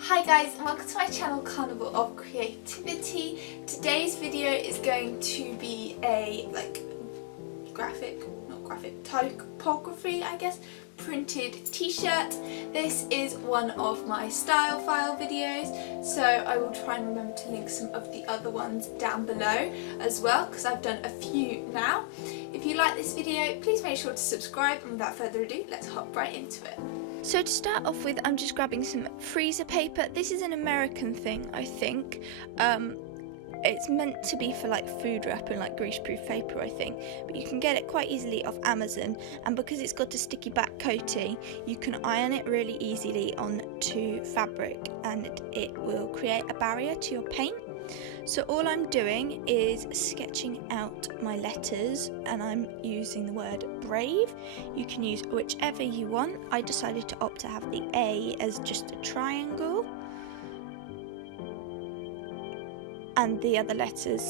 Hi guys, and welcome to my channel Carnival of Creativity. Today's video is going to be a typography, I guess, printed t-shirt. This is one of my style file videos, so I will try and remember to link some of the other ones down below as well, because I've done a few now. If you like this video, please make sure to subscribe, and without further ado, let's hop right into it. So to start off with, I'm just grabbing some freezer paper. This is an American thing, I think. It's meant to be for like food wrap and like greaseproof paper, I think, but you can get it quite easily off Amazon, and because it's got a sticky back coating, you can iron it really easily onto fabric and it will create a barrier to your paint. So all I'm doing is sketching out my letters, and I'm using the word brave. You can use whichever you want. I decided to opt to have the A as just a triangle, and the other letters,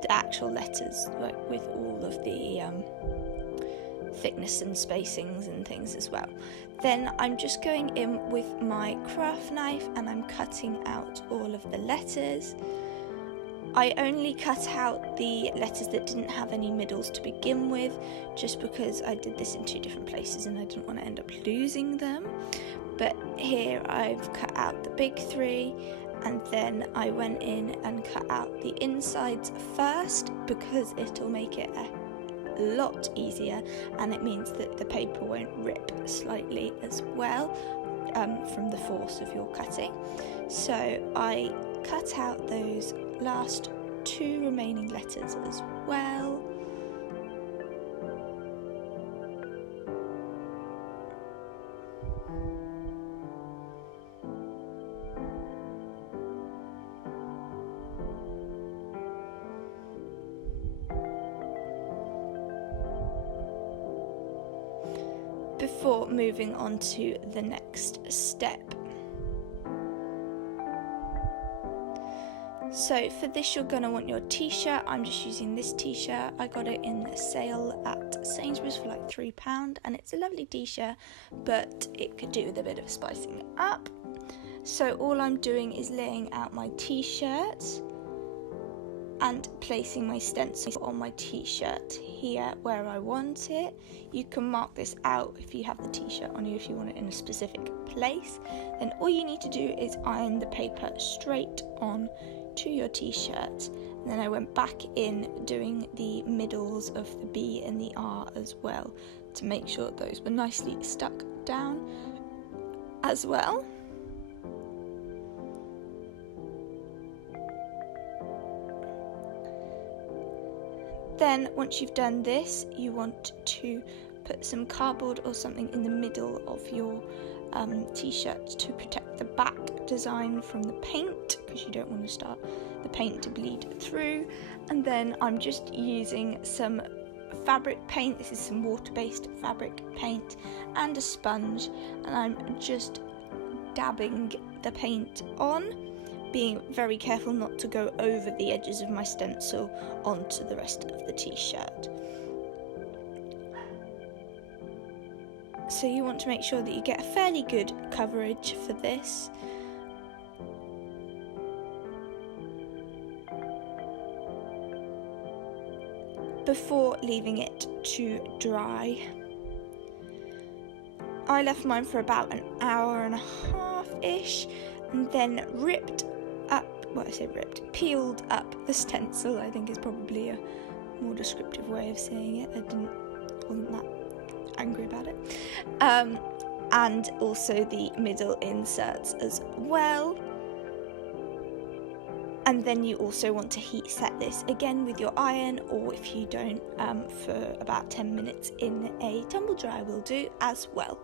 the actual letters, like with all of the thickness and spacings and things as well. Then I'm just going in with my craft knife and I'm cutting out all of the letters. I only cut out the letters that didn't have any middles to begin with, just because I did this in two different places and I didn't want to end up losing them. But here I've cut out the big three, and then I went in and cut out the insides first because it'll make it a lot easier, and it means that the paper won't rip slightly as well from the force of your cutting. So I cut out those last two remaining letters as well. Before moving on to the next step. So for this, you're going to want your t-shirt. I'm just using this t-shirt. I got it in a sale at Sainsbury's for like £3, and it's a lovely t-shirt, but it could do with a bit of spicing it up. So all I'm doing is laying out my t-shirt and placing my stencil on my t-shirt here where I want it. You can mark this out if you have the t-shirt on you, if you want it in a specific place. Then all you need to do is iron the paper straight on to your t-shirt. And then I went back in doing the middles of the B and the R as well to make sure those were nicely stuck down as well. Then once you've done this, you want to put some cardboard or something in the middle of your t-shirt to protect the back design from the paint, because you don't want to start the paint to bleed through. And then I'm just using some fabric paint. This is some water-based fabric paint and a sponge, and I'm just dabbing the paint on, being very careful not to go over the edges of my stencil onto the rest of the t-shirt. So you want to make sure that you get a fairly good coverage for this. Before leaving it to dry. I left mine for about an hour and a half-ish, and then peeled up the stencil, I think is probably a more descriptive way of saying it. Wasn't that angry about it. And also the middle inserts as well. And then you also want to heat set this again with your iron, or if you don't, for about 10 minutes in a tumble dryer will do as well.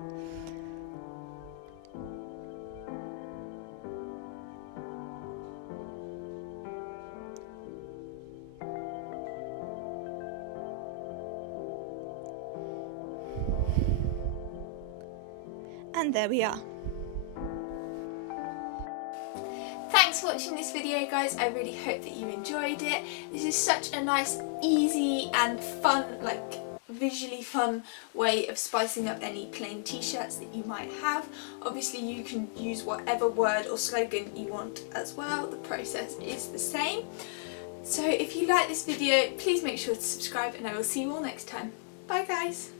And there we are. Thanks for watching this video, guys. I really hope that you enjoyed it. This is such a nice, easy and fun visually fun way of spicing up any plain t-shirts that you might have. Obviously you can use whatever word or slogan you want as well, the process is the same. So if you like this video, please make sure to subscribe and I will see you all next time. Bye guys!